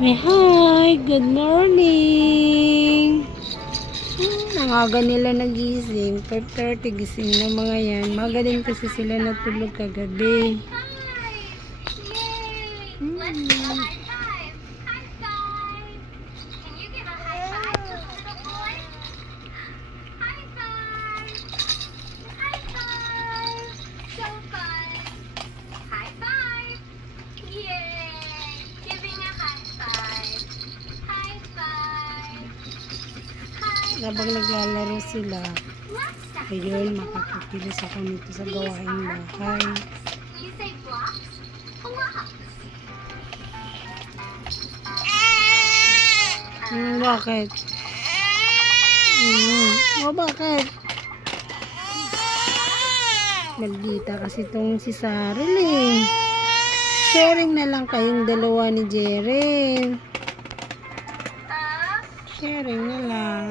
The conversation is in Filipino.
Hi, good morning. Nangaga nila nagising. 5:30 gising na mga yan. Maga din kasi sila natulog kagabi. Habang naglalaro sila, ayun, makakikilis ako nito sa gawaing bahay. Bakit? Bakit? Maldita kasi itong si Saril eh. Sharing na lang kayong dalawa ni Jeren. Sharing na lang.